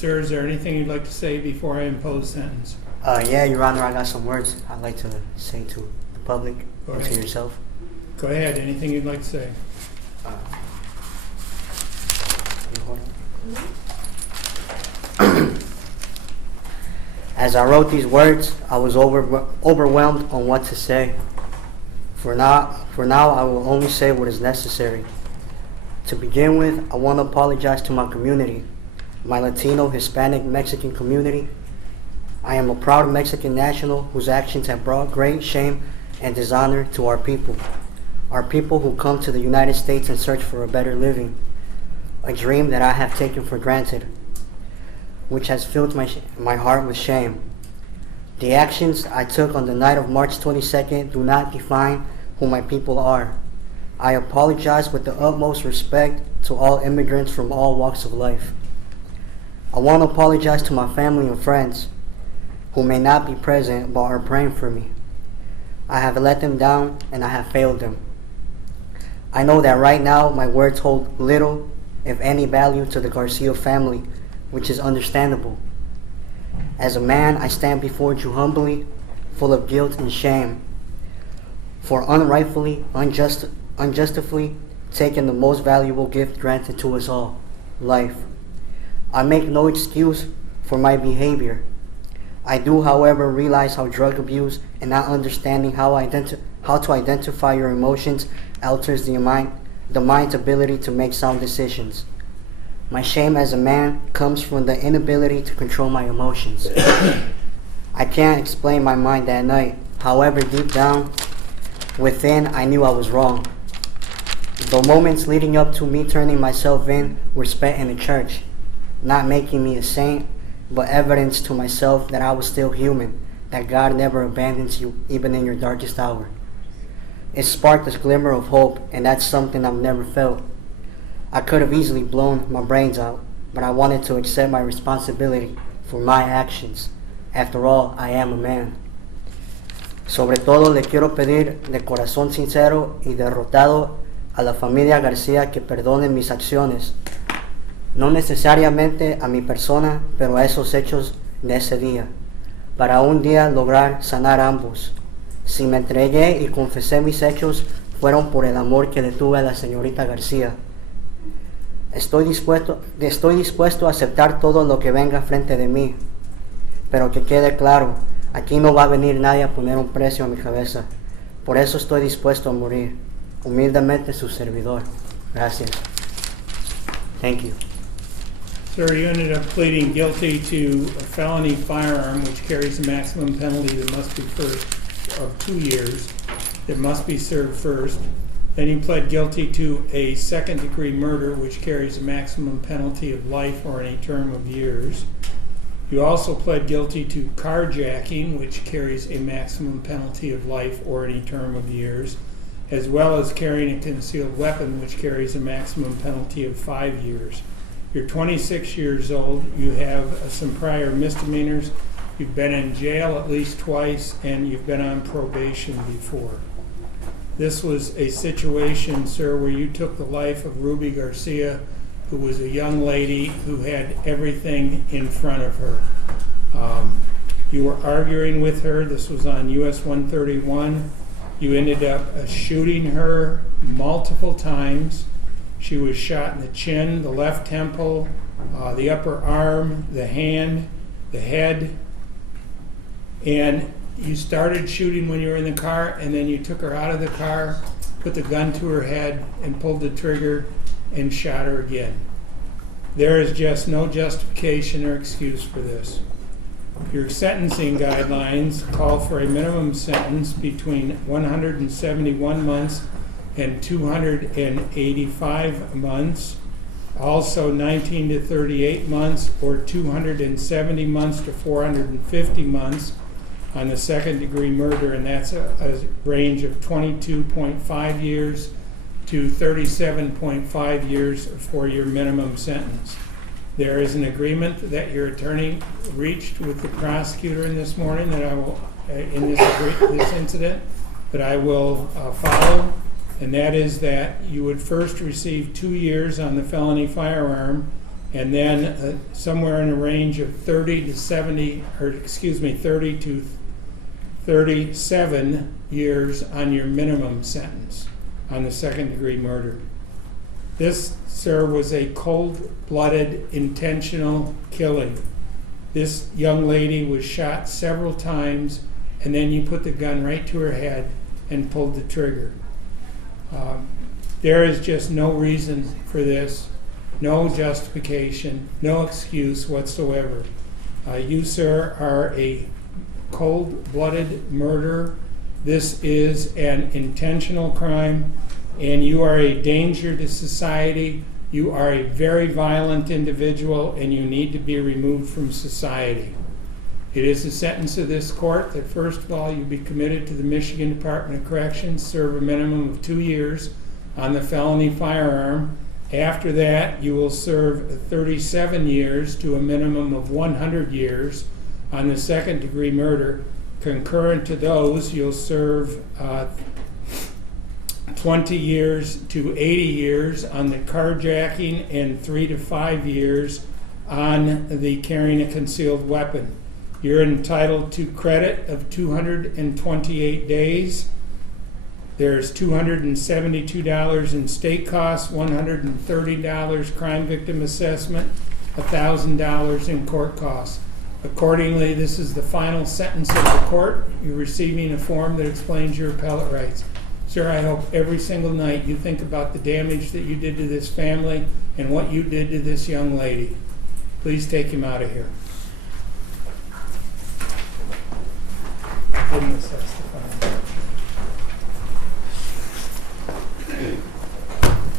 Sir, is there anything you'd like to say before I impose sentence? Yeah, Your Honor, I got some words I'd like to say to the public and to yourself. Go ahead. Anything you'd like to say? As I wrote these words, I was overwhelmed on what to say. For now, I will only say what is necessary. To begin with, I want to apologize to my community, my Latino, Hispanic, Mexican community. I am a proud Mexican national whose actions have brought great shame and dishonor to our people who come to the United States in search for a better living, a dream that I have taken for granted, which has filled my heart with shame. The actions I took on the night of March 22nd do not define who my people are. I apologize with the utmost respect to all immigrants from all walks of life. I want to apologize to my family and friends who may not be present but are praying for me. I have let them down and I have failed them. I know that right now my words hold little, if any, value to the Garcia family, which is understandable. As a man, I stand before you humbly, full of guilt and shame, for unrightfully, unjustifiably taking the most valuable gift granted to us all, life. I make no excuse for my behavior. I do, however, realize how drug abuse and not understanding how to identify your emotions alters the mind's ability to make sound decisions. My shame as a man comes from the inability to control my emotions. I can't explain my mind that night. However, deep down within, I knew I was wrong. The moments leading up to me turning myself in were spent in a church, not making me a saint, but evidence to myself that I was still human, that God never abandons you even in your darkest hour. It sparked a glimmer of hope, and that's something I've never felt. I could have easily blown my brains out, but I wanted to accept my responsibility for my actions. After all, I am a man. Sobre todo, le quiero pedir de corazón sincero y derrotado a la familia García que perdone mis acciones. No necesariamente a mi persona, pero a esos hechos de ese día, para un día lograr sanar ambos. Si me entregué y confesé mis hechos, fueron por el amor que le tuve a la señorita García. Estoy dispuesto a aceptar todo lo que venga frente de mí, pero que quede claro, aquí no va a venir nadie a poner un precio a mi cabeza. Por eso estoy dispuesto a morir. Humildemente su servidor. Gracias. Thank you. Sir, you ended up pleading guilty to a felony firearm, which carries a maximum penalty that must be of 2 years, that must be served first. Then you pled guilty to a second-degree murder, which carries a maximum penalty of life or any term of years. You also pled guilty to carjacking, which carries a maximum penalty of life or any term of years, as well as carrying a concealed weapon, which carries a maximum penalty of 5 years. You're 26 years old. You have some prior misdemeanors. You've been in jail at least twice, and you've been on probation before. This was a situation, sir, where you took the life of Ruby Garcia, who was a young lady who had everything in front of her. You were arguing with her. This was on US 131. You ended up shooting her multiple times. She was shot in the chin, the left temple, the upper arm, the hand, the head. And you started shooting when you were in the car, and then you took her out of the car, put the gun to her head, and pulled the trigger and shot her again. There is just no justification or excuse for this. Your sentencing guidelines call for a minimum sentence between 171 months and 285 months, also 19 to 38 months, or 270 months to 450 months on the second-degree murder, and that's a range of 22.5 years to 37.5 years for your minimum sentence. There is an agreement that your attorney reached with the prosecutor in this morning that I will, in this incident, that I will follow, and that is that you would first receive 2 years on the felony firearm, and then somewhere in a range of 30 to 70, or excuse me, 30 to 37 years on your minimum sentence on the second-degree murder. This, sir, was a cold-blooded, intentional killing. This young lady was shot several times, and then you put the gun right to her head and pulled the trigger. There is just no reason for this, no justification, no excuse whatsoever. You, sir, are a cold-blooded murderer. This is an intentional crime, and you are a danger to society. You are a very violent individual, and you need to be removed from society. It is the sentence of this court that, first of all, you be committed to the Michigan Department of Corrections, serve a minimum of 2 years on the felony firearm. After that, you will serve 37 years to a minimum of 100 years on the second-degree murder. Concurrent to those, you'll serve 20 years to 80 years on the carjacking and 3 to 5 years on the carrying a concealed weapon. You're entitled to credit of 228 days. There's $272 in state costs, $130 crime victim assessment, $1,000 in court costs. Accordingly, this is the final sentence of the court. You're receiving a form that explains your appellate rights. Sir, I hope every single night you think about the damage that you did to this family and what you did to this young lady. Please take him out of here.